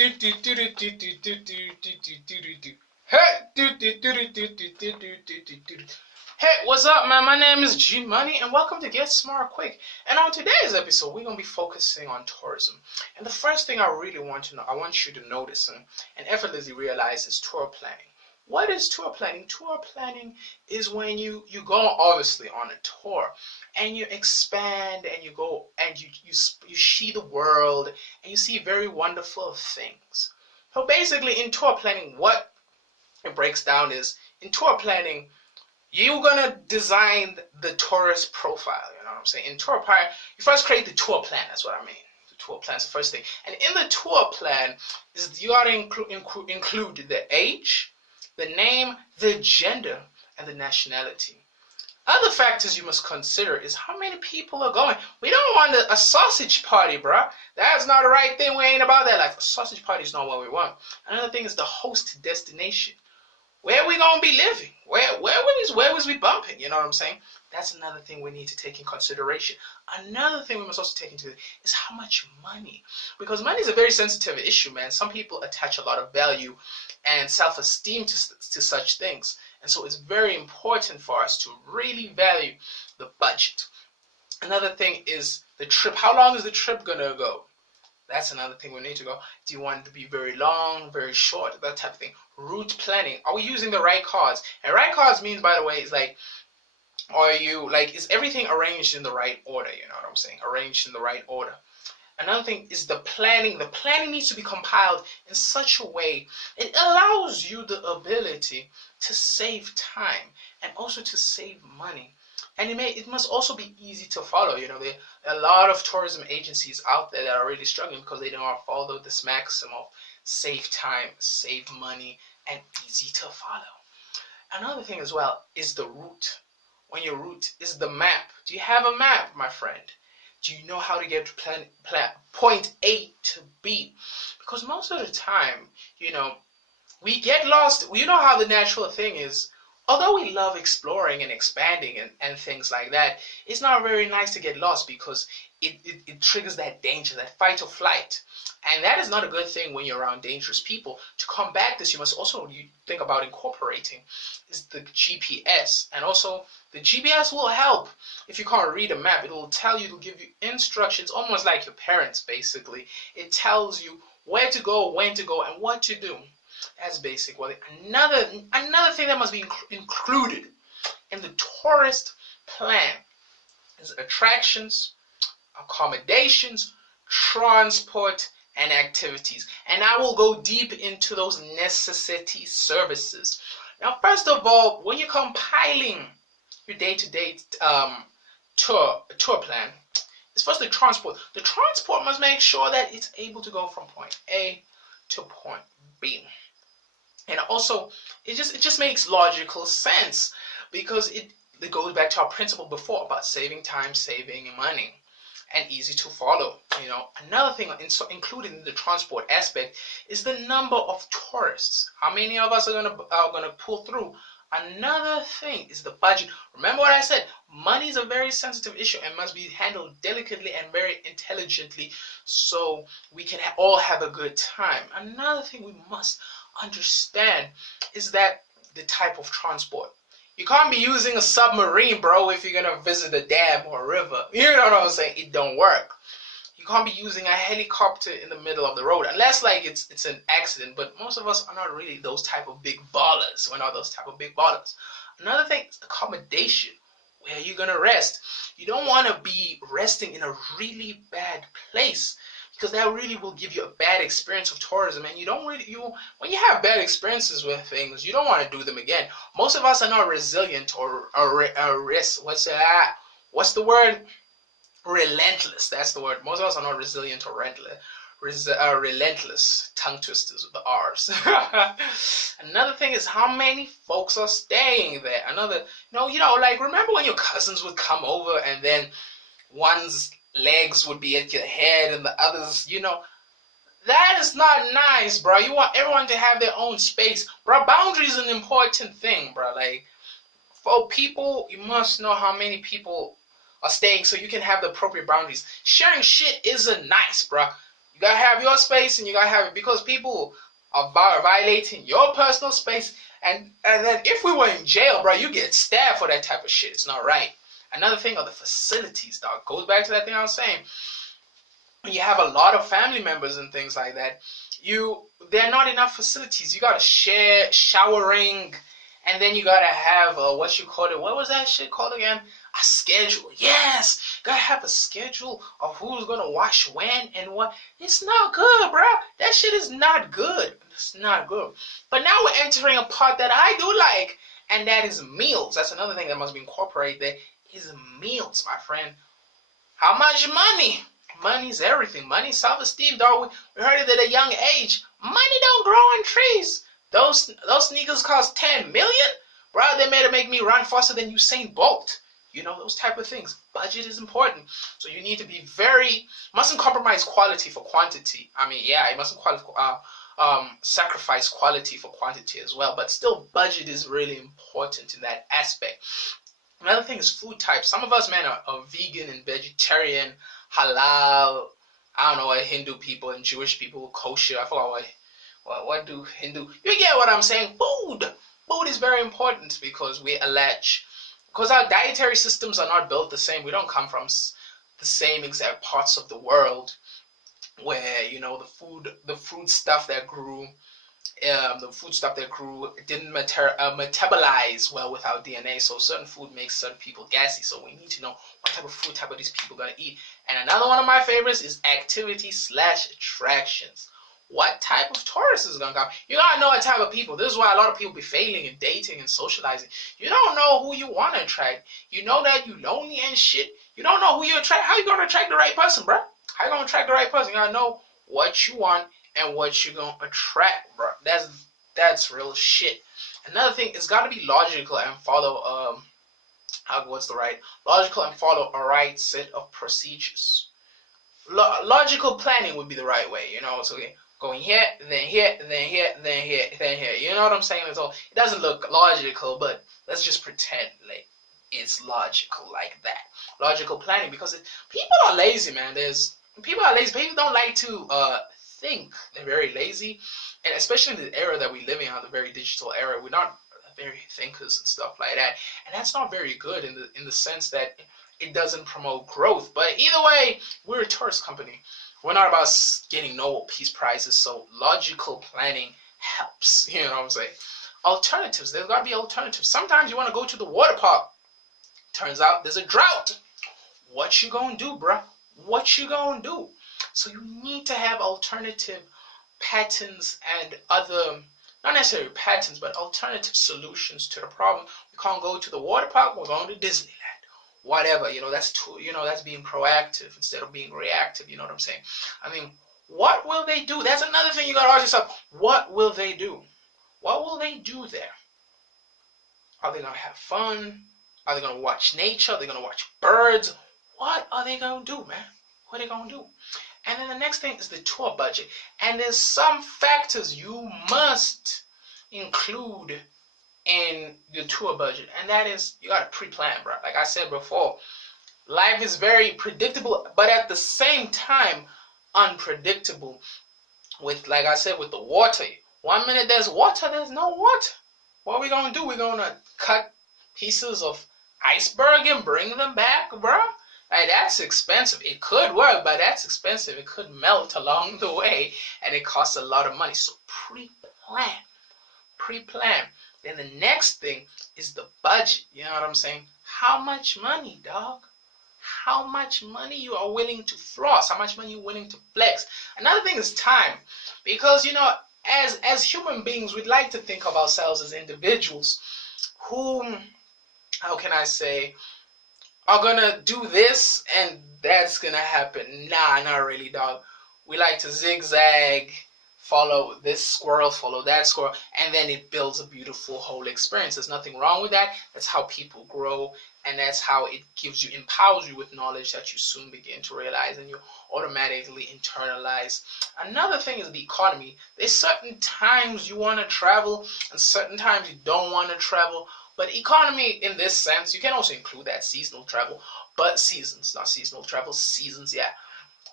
Hey, what's up, man? My name is G Money, and welcome to Get Smart Quick. And on today's episode, we're gonna be focusing on tourism. And the first thing I really want to know, I want you to notice and effortlessly realize is tour planning. What is tour planning? Tour planning is when you go obviously on a tour and you expand and you go and you see the world and you see very wonderful things. So basically, in tour planning, what it breaks down is in tour planning, you're gonna design the tourist profile. You know what I'm saying? In tour plan, you first create the tour plan. That's what I mean. The tour plan is the first thing. And in the tour plan, is you gotta include the age, the name, the gender, and the nationality. Other factors you must consider is how many people are going. We don't want a sausage party, bruh. That's not the right thing. We ain't about that life. A sausage party is not what we want. Another thing is the host destination. Where we gonna be living? Where was we bumping? You know what I'm saying? That's another thing we need to take in consideration. Another thing we must also take into is how much money, because money is a very sensitive issue, man. Some people attach a lot of value and self-esteem to such things, and so it's very important for us to really value the budget. Another thing is the trip. How long is the trip gonna go? That's another thing we need to go. Do you want it to be very long, very short, that type of thing? Route planning. Are we using the right cards? And right cards means, by the way, is like, is everything arranged in the right order? You know what I'm saying? Arranged in the right order. Another thing is the planning. The planning needs to be compiled in such a way it allows you the ability to save time and also to save money. And it must also be easy to follow. You know, there are a lot of tourism agencies out there that are really struggling because they don't follow this maxim of save time, save money, and easy to follow. Another thing as well is the route. When your route is the map. Do you have a map, my friend? Do you know how to get to point A to B? Because most of the time, you know, we get lost. You know how the natural thing is. Although we love exploring and expanding and things like that, it's not very nice to get lost because it triggers that danger, that fight or flight. And that is not a good thing when you're around dangerous people. To combat this, you must also think about incorporating is the GPS. And also, the GPS will help. If you can't read a map, it will tell you, to give you instructions, almost like your parents, basically. It tells you where to go, when to go, and what to do. That's basic. Well, another thing that must be included in the tourist plan is attractions, accommodations, transport, and activities. And I will go deep into those necessity services. Now, first of all, when you're compiling your day-to-day tour plan, it's first the transport. The transport must make sure that it's able to go from point A to point B. And also, it just makes logical sense because it goes back to our principle before about saving time, saving money, and easy to follow. You know, another thing included in the transport aspect is the number of tourists. How many of us are gonna pull through? Another thing is the budget. Remember what I said? Money is a very sensitive issue and must be handled delicately and very intelligently so we can all have a good time. Another thing we must understand is that the type of transport. You can't be using a submarine, bro, if you're gonna visit a dam or a river. You know what I'm saying? It don't work. You can't be using a helicopter in the middle of the road unless like it's an accident. But most of us are not really those type of big ballers. We're not those type of big ballers. Another thing is accommodation. Where are you gonna rest? You don't want to be resting in a really bad place, because that really will give you a bad experience of tourism, and when you have bad experiences with things, you don't want to do them again. Most of us are not resilient or what's the word? Relentless. That's the word. Most of us are not resilient or relentless. Tongue twisters with the R's. Another thing is how many folks are staying there. Another, like remember when your cousins would come over and then one's legs would be at your head and the others, that is not nice, bro. You want everyone to have their own space, bro. Boundaries is an important thing, bro. Like, for people, you must know how many people are staying so you can have the appropriate boundaries. Sharing shit isn't nice, bro. You gotta have your space, and you gotta have it because people are violating your personal space. And then if we were in jail, bro, you get stabbed for that type of shit. It's not right. Another thing are the facilities, dog. Goes back to that thing I was saying. When you have a lot of family members and things like that, there are not enough facilities. You gotta share showering, and then you gotta have what you call it. What was that shit called again? A schedule. Yes, gotta have a schedule of who's gonna wash when and what. It's not good, bro. That shit is not good. It's not good. But now we're entering a part that I do like, and that is meals. That's another thing that must be incorporated there. Is meals, my friend. How much money? Money's everything. Money's self-esteem, dog. We heard it at a young age. Money don't grow on trees. Those sneakers cost 10 million? Bro, they made to make me run faster than Usain Bolt. You know, those type of things. Budget is important. So you need to be mustn't compromise quality for quantity. I mean, yeah, it mustn't sacrifice quality for quantity as well. But still, budget is really important in that aspect. Another thing is food type. Some of us, man, are vegan and vegetarian, halal. I don't know what Hindu people and Jewish people, kosher. I forgot what do Hindu. You get what I'm saying? Food is very important because because our dietary systems are not built the same. We don't come from the same exact parts of the world where, you know, the food stuff that grew didn't metabolize well with our DNA. So certain food makes certain people gassy. So we need to know what type of food type of these people gonna eat. And another one of my favorites is activity/attractions. What type of tourist is gonna come? You gotta know what type of people. This is why a lot of people be failing in dating and socializing. You don't know who you want to attract. You know that you lonely and shit. You don't know who you attract. How you gonna attract the right person, bro? How you gonna attract the right person? You gotta know what you want and what you gonna attract, bro. That's real shit. Another thing, it's gotta be logical and follow logical and follow a right set of procedures. Logical planning would be the right way, you know. So going here, then here, then here, then here, then here. You know what I'm saying? It doesn't look logical, but let's just pretend like it's logical like that. Logical planning, because people are lazy, man. People are lazy. People don't like to think. They're very lazy, and especially in the era that we live in, the very digital era, we're not very thinkers and stuff like that, and that's not very good in the sense that it doesn't promote growth. But either way, we're a tourist company. We're not about getting Nobel Peace Prizes, so logical planning helps. You know what I'm saying? Alternatives. There's got to be alternatives. Sometimes you want to go to the water park. Turns out there's a drought. What you gonna do, bruh? What you gonna do? So you need to have alternative patterns and other, not necessarily patterns, but alternative solutions to the problem. We can't go to the water park. We're going to Disneyland. Whatever, you know, that's being proactive instead of being reactive. You know what I'm saying? I mean, what will they do? That's another thing you gotta ask yourself. What will they do? What will they do there? Are they gonna have fun? Are they gonna watch nature? Are they gonna watch birds? What are they gonna do, man? What are they gonna do? And then the next thing is the tour budget. And there's some factors you must include in your tour budget, and that is you gotta pre-plan, bro. Like I said before, life is very predictable, but at the same time unpredictable. With, like I said, with the water, 1 minute there's water, there's no water. What are we gonna do? We're gonna cut pieces of iceberg and bring them back, bro? Like, that's expensive. It could work, but that's expensive. It could melt along the way, and it costs a lot of money. So pre-plan. Then the next thing is the budget. You know what I'm saying? How much money, dog? How much money you are willing to floss? How much money you're willing to flex? Another thing is time. Because, you know, as human beings, we'd like to think of ourselves as individuals who, how can I say, are gonna do this and that's gonna happen. Nah, not really, dog. We like to zigzag, follow this squirrel, follow that squirrel, and then it builds a beautiful whole experience. There's nothing wrong with that. That's how people grow, and that's how it empowers you with knowledge that you soon begin to realize and you automatically internalize. Another thing is the economy. There's certain times you want to travel and certain times you don't want to travel. But economy in this sense, you can also include that seasonal travel, but seasons, not seasonal travel, seasons, yeah.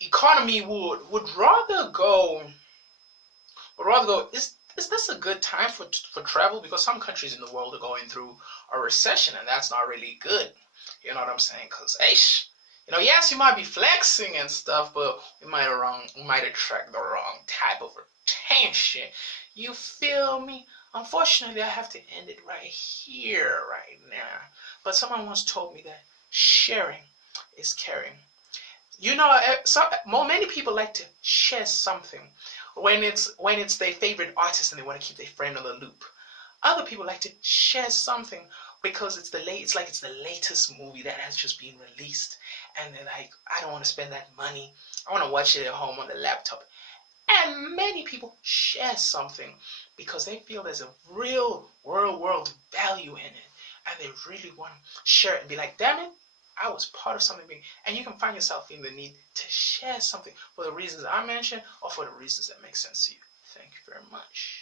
economy would rather go, is this a good time for travel? Because some countries in the world are going through a recession, and that's not really good. You know what I'm saying? Because, yes, you might be flexing and stuff, but we might attract the wrong type of attention. You feel me? Unfortunately, I have to end it right here, right now. But someone once told me that sharing is caring. Many people like to share something when it's their favorite artist and they want to keep their friend on the loop. Other people like to share something because it's the latest movie that has just been released, and they're like, I don't want to spend that money. I want to watch it at home on the laptop. And many people share something because they feel there's a real world value in it, and they really want to share it and be like, damn it, I was part of something big. And you can find yourself in the need to share something for the reasons I mentioned or for the reasons that make sense to you. Thank you very much.